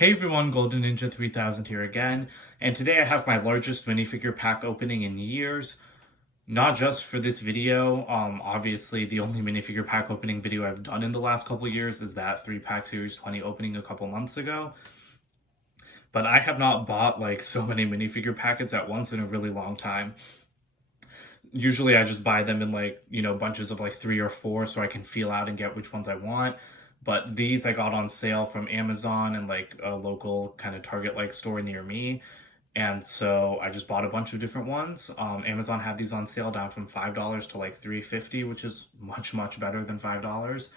Hey everyone, Golden Ninja 3000 here again, and today I have my largest minifigure pack opening in years. Not just for this video, obviously the only minifigure pack opening video I've done in the last couple years is that 3-pack Series 20 opening a couple months ago. But I have not bought like so many minifigure packets at once in a really long time. Usually I just buy them in like, bunches of like 3 or 4 so I can feel out and get which ones I want. But these I got on sale from Amazon and like a local kind of Target-like store near me. And so I just bought a bunch of different ones. Amazon had these on sale down from $5 to like $3.50, which is much, much better than $5.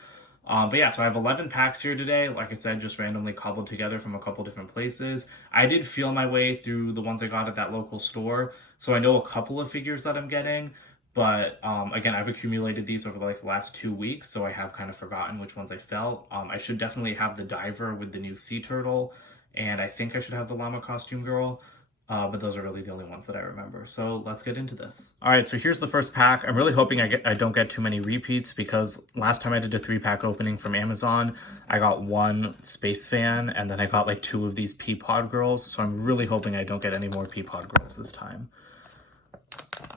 But yeah, so I have 11 packs here today. Like I said, just randomly cobbled together from a couple different places. I did feel my way through the ones I got at that local store. So I know a couple of figures that I'm getting. But again, I've accumulated these over like the last 2 weeks, so I have kind of forgotten which ones I felt. I should definitely have the diver with the new sea turtle, and I think I should have the llama costume girl, but those are really the only ones that I remember. So let's get into this. All right, so here's the first pack. I'm really hoping I don't get too many repeats because last time I did a 3-pack opening from Amazon, I got 1 space fan, and then I got like 2 of these Peapod girls. So I'm really hoping I don't get any more Peapod girls this time.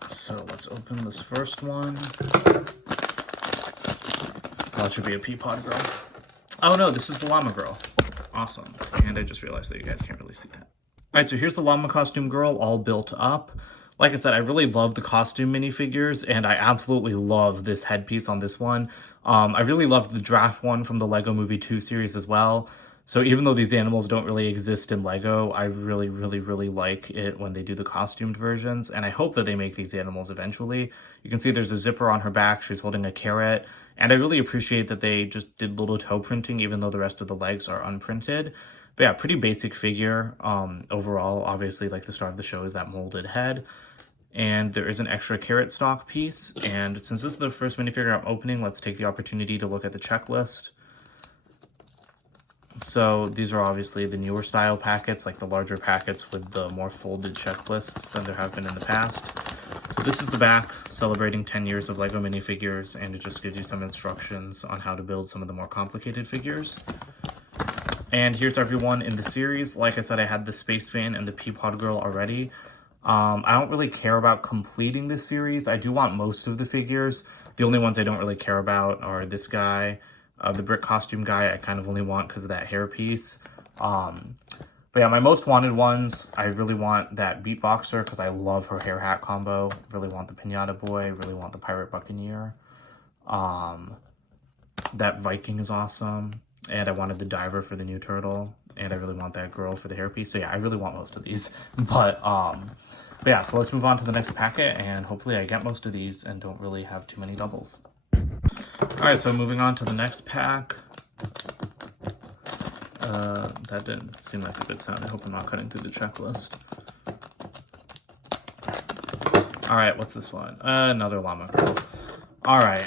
So let's open this first one. That should be a Peapod girl. Oh no, this is the llama girl. Awesome. And I just realized that you guys can't really see that. Alright, so here's the llama costume girl all built up. Like I said, I really love the costume minifigures, and I absolutely love this headpiece on this one. I really love the draft one from the Lego Movie 2 series as well. So even though these animals don't really exist in Lego, I really, really, really like it when they do the costumed versions, and I hope that they make these animals eventually. You can see there's a zipper on her back, she's holding a carrot, and I really appreciate that they just did little toe printing even though the rest of the legs are unprinted. But yeah, pretty basic figure overall. Obviously, like the star of the show is that molded head. And there is an extra carrot stock piece, and since this is the first minifigure I'm opening, let's take the opportunity to look at the checklist. So these are obviously the newer style packets, like the larger packets with the more folded checklists than there have been in the past. So this is the back, celebrating 10 years of Lego minifigures, and it just gives you some instructions on how to build some of the more complicated figures. And here's everyone in the series. Like I said, I had the Space Fan and the Peapod Girl already. I don't really care about completing this series. I do want most of the figures. The only ones I don't really care about are this guy, the brick costume guy. I kind of only want because of that hairpiece. But yeah, my most wanted ones, I really want that beatboxer because I love her hair hat combo. Really want the Pinata Boy. Really want the Pirate Buccaneer. That Viking is awesome. And I wanted the diver for the new turtle. And I really want that girl for the hairpiece. So yeah, I really want most of these. But yeah, so let's move on to the next packet. And hopefully I get most of these and don't really have too many doubles. Alright, so moving on to the next pack. That didn't seem like a good sound. I hope I'm not cutting through the checklist. Alright, what's this one? Another llama girl. Alright.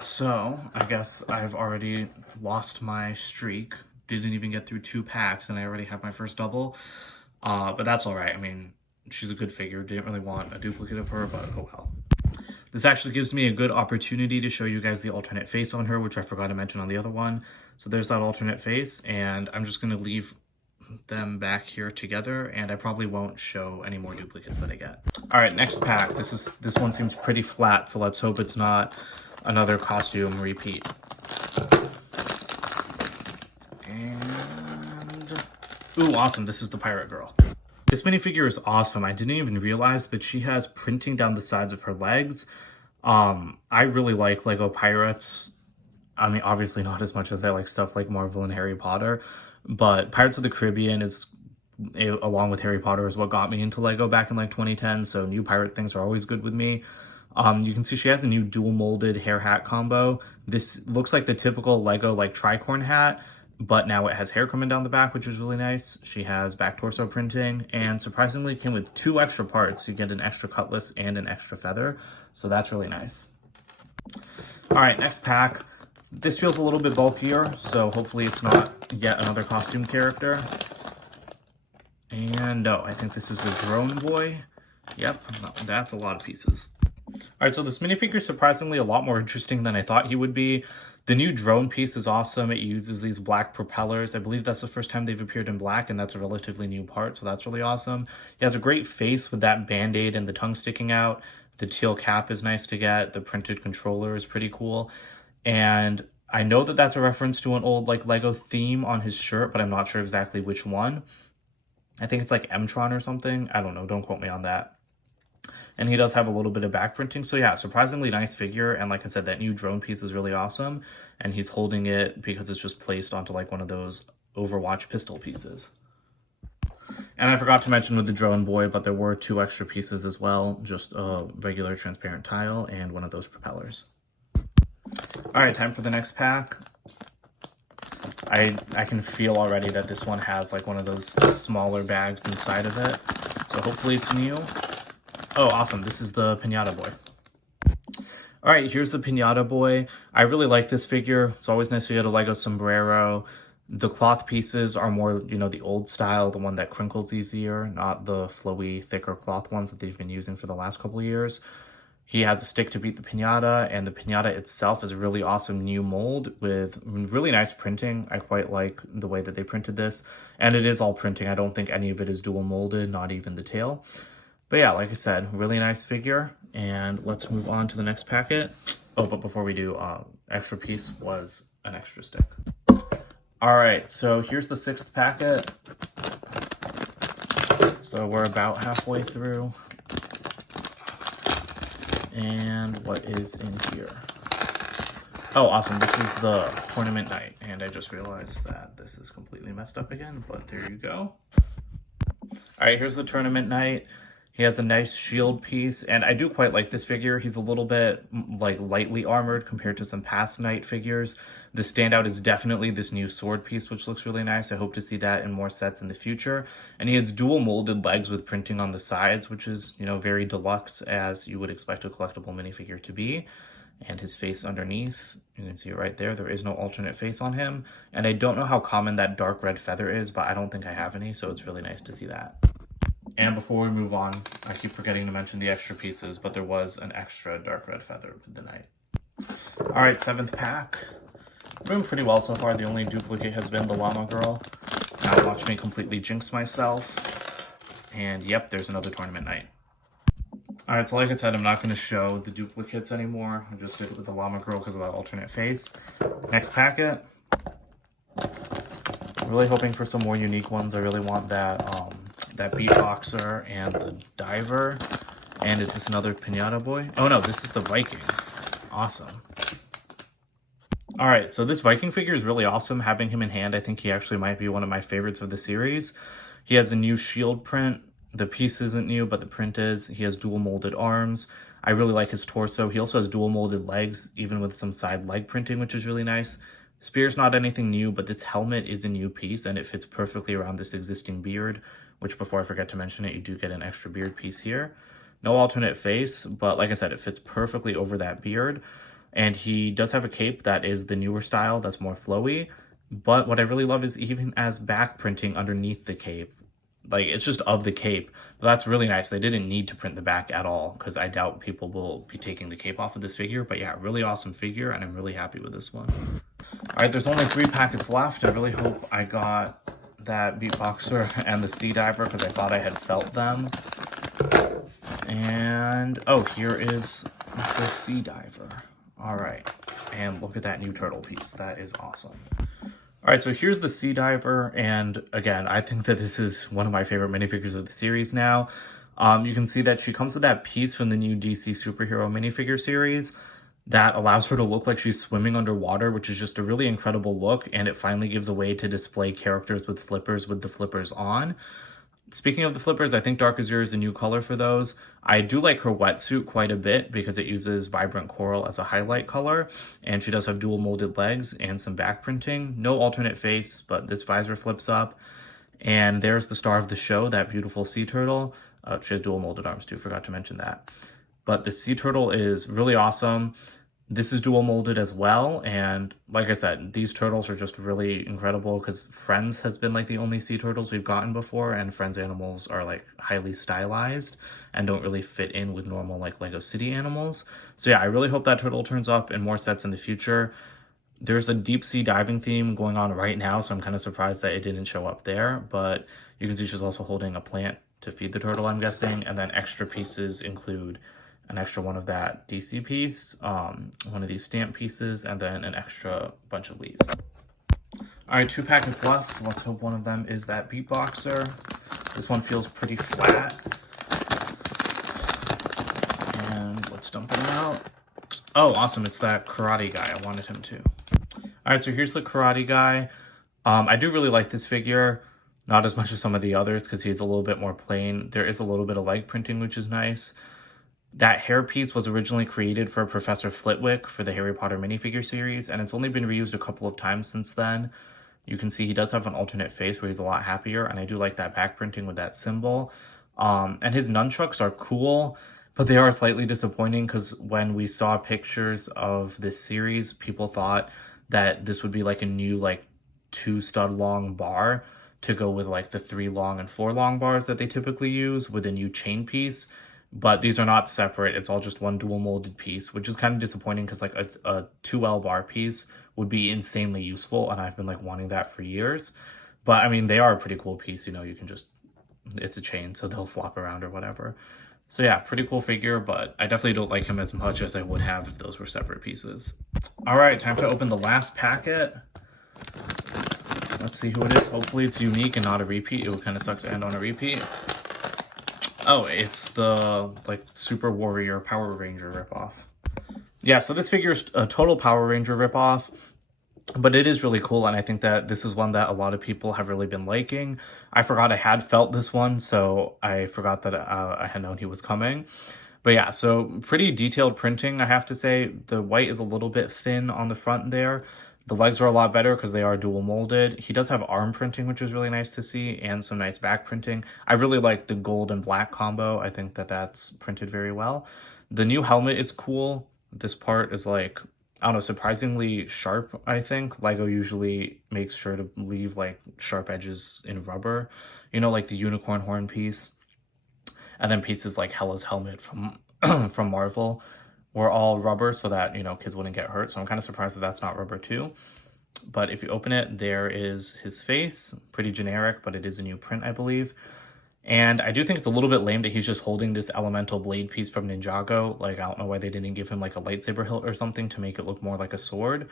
So, I guess I've already lost my streak. Didn't even get through 2 packs and I already have my first double. But that's alright. I mean, she's a good figure. Didn't really want a duplicate of her, but oh well. This actually gives me a good opportunity to show you guys the alternate face on her, which I forgot to mention on the other one. So there's that alternate face, and I'm just going to leave them back here together, and I probably won't show any more duplicates that I get. All right, next pack. This one seems pretty flat, so let's hope it's not another costume repeat. And ooh, awesome! This is the pirate girl. This minifigure is awesome. I didn't even realize, but she has printing down the sides of her legs. I really like Lego Pirates. I mean, obviously not as much as I like stuff like Marvel and Harry Potter, but Pirates of the Caribbean is, along with Harry Potter, is what got me into Lego back in like 2010, so new pirate things are always good with me. You can see she has a new dual molded hair hat combo. This looks like the typical Lego like tricorn hat, but now it has hair coming down the back, which is really nice. She has back torso printing, and surprisingly came with 2 extra parts. You get an extra cutlass and an extra feather, so that's really nice. All right, next pack. This feels a little bit bulkier, so hopefully it's not yet another costume character. And no, I think this is the drone boy. Yep, that's a lot of pieces. All All right, so this minifigure is surprisingly a lot more interesting than I thought he would be. The new drone piece is awesome. It uses these black propellers. I believe that's the first time they've appeared in black, and that's a relatively new part, so that's really awesome. He has a great face with that band-aid and the tongue sticking out. The teal cap is nice to get. The printed controller is pretty cool. And I know that that's a reference to an old like Lego theme on his shirt, but I'm not sure exactly which one. I think it's like M-Tron or something. I don't know. Don't quote me on that. And he does have a little bit of back printing. So yeah, surprisingly nice figure. And like I said, that new drone piece is really awesome. And he's holding it because it's just placed onto like one of those Overwatch pistol pieces. And I forgot to mention with the drone boy, but there were 2 extra pieces as well. Just a regular transparent tile and one of those propellers. All right, time for the next pack. I can feel already that this one has like one of those smaller bags inside of it. So hopefully it's new. Oh, awesome. This is the Pinata Boy. All right, here's the Pinata Boy. I really like this figure. It's always nice to get a Lego sombrero. The cloth pieces are more, you know, the old style, the one that crinkles easier, not the flowy, thicker cloth ones that they've been using for the last couple of years. He has a stick to beat the pinata, and the pinata itself is a really awesome new mold with really nice printing. I quite like the way that they printed this, and it is all printing. I don't think any of it is dual molded, not even the tail. But yeah, like I said, really nice figure, and let's move on to the next packet. Oh, but before we do, extra piece was an extra stick. All right, so here's the 6th packet. So we're about halfway through. And what is in here? Oh, awesome. This is the tournament night. And I just realized that this is completely messed up again, but there you go. All right, here's the tournament night. He has a nice shield piece, and I do quite like this figure. He's a little bit like lightly armored compared to some past Knight figures. The standout is definitely this new sword piece, which looks really nice. I hope to see that in more sets in the future. And he has dual molded legs with printing on the sides, which is, you know, very deluxe as you would expect a collectible minifigure to be. And his face underneath, you can see it right there. There is no alternate face on him. And I don't know how common that dark red feather is, but I don't think I have any, so it's really nice to see that. And before we move on, I keep forgetting to mention the extra pieces, but there was an extra dark red feather with the Knight. All right, 7th pack. Doing pretty well so far. The only duplicate has been the Llama girl. Now watch me completely jinx myself. And yep, there's another tournament night. All right, so like I said, I'm not going to show the duplicates anymore. I just did it with the Llama girl because of that alternate face. Next packet. Really hoping for some more unique ones. I really want that that beatboxer and the diver. And is this another Pinata Boy? Oh no, this is the Viking. Awesome. All right, so this Viking figure is really awesome. Having him in hand, I think he actually might be one of my favorites of the series. He has a new shield print. The piece isn't new, but the print is. He has dual molded arms. I really like his torso. He also has dual molded legs, even with some side leg printing, which is really nice. Spear's not anything new, but this helmet is a new piece, and it fits perfectly around this existing beard, which before I forget to mention it, you do get an extra beard piece here. No alternate face, but like I said, it fits perfectly over that beard. And he does have a cape that is the newer style, that's more flowy. But what I really love is even as back printing underneath the cape. Like, it's just of the cape. But that's really nice. They didn't need to print the back at all, because I doubt people will be taking the cape off of this figure. But yeah, really awesome figure, and I'm really happy with this one. All right, there's only 3 packets left. I really hope I got that beatboxer and the sea diver, because I thought I had felt them. And, oh, here is the sea diver. All right, and look at that new turtle piece. That is awesome. All right, so here's the sea diver, and again, I think that this is one of my favorite minifigures of the series now. You can see that she comes with that piece from the new DC superhero minifigure series that allows her to look like she's swimming underwater, which is just a really incredible look, and it finally gives a way to display characters with the flippers on. Speaking of the flippers, I think Dark Azure is a new color for those. I do like her wetsuit quite a bit because it uses vibrant coral as a highlight color, and she does have dual molded legs and some back printing. No alternate face, but this visor flips up. And there's the star of the show, that beautiful sea turtle. She has dual molded arms too, forgot to mention that. But the sea turtle is really awesome. This is dual molded as well, and like I said, these turtles are just really incredible because Friends has been like the only sea turtles we've gotten before, and Friends animals are like highly stylized and don't really fit in with normal like Lego City animals. So yeah, I really hope that turtle turns up in more sets in the future. There's a deep sea diving theme going on right now, so I'm kind of surprised that it didn't show up there, but you can see she's also holding a plant to feed the turtle, I'm guessing, and then extra pieces include an extra one of that DC piece, one of these stamp pieces, and then an extra bunch of leaves. All right, 2 packets left. Let's hope one of them is that beatboxer. This one feels pretty flat. And let's dump it out. Oh, awesome. It's that karate guy. I wanted him to. All right, so here's the karate guy. I do really like this figure. Not as much as some of the others because he's a little bit more plain. There is a little bit of like printing, which is nice. That hairpiece was originally created for Professor Flitwick for the Harry Potter minifigure series, and it's only been reused a couple of times since then. You can see he does have an alternate face where he's a lot happier, and I do like that back printing with that symbol. And his nunchucks are cool, but they are slightly disappointing because when we saw pictures of this series, people thought that this would be like a new like 2-stud long bar to go with like the 3 long and 4 long bars that they typically use with a new chain piece. But these are not separate. It's all just one dual molded piece, which is kind of disappointing because like a 2L bar piece would be insanely useful, and I've been like wanting that for years. But I mean, they are a pretty cool piece. You know, you can just, it's a chain, so they'll flop around or whatever. So yeah, pretty cool figure, but I definitely don't like him as much as I would have if those were separate pieces. All right, time to open the last packet. Let's see who it is. Hopefully it's unique and not a repeat. It would kind of suck to end on a repeat. Oh, it's the, like, Super Warrior Power Ranger ripoff. Yeah, so this figure is a total Power Ranger ripoff, but it is really cool, and I think that this is one that a lot of people have really been liking. I forgot I had felt this one, so I forgot that I had known he was coming. But yeah, so pretty detailed printing, I have to say. The white is a little bit thin on the front there. The legs are a lot better because they are dual molded. He does have arm printing, which is really nice to see, and some nice back printing. I really like the gold and black combo. I think that that's printed very well. The new helmet is cool. This part is like, I don't know, surprisingly sharp, I think. Lego usually makes sure to leave like sharp edges in rubber, you know, like the unicorn horn piece. And then pieces like Hella's helmet from from Marvel were all rubber so that, you know, kids wouldn't get hurt. So I'm kind of surprised that that's not rubber too. But if you open it, there is his face. Pretty generic, but it is a new print, I believe. And I do think it's a little bit lame that he's just holding this elemental blade piece from Ninjago. Like, I don't know why they didn't give him like a lightsaber hilt or something to make it look more like a sword.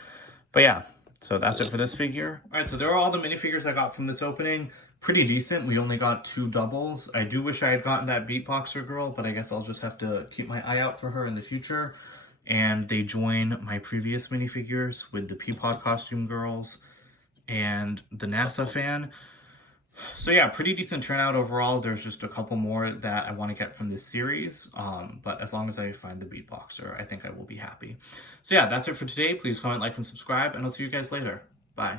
But yeah, so that's it for this figure. All right, so there are all the minifigures I got from this opening. Pretty decent. We only got 2 doubles. I do wish I had gotten that beatboxer girl, but I guess I'll just have to keep my eye out for her in the future. And they join my previous minifigures with the Peapod costume girls and the NASA fan. So yeah, pretty decent turnout overall. There's just a couple more that I want to get from this series, but as long as I find the beatboxer, I think I will be happy. So yeah, that's it for today. Please comment, like, and subscribe, and I'll see you guys later. Bye.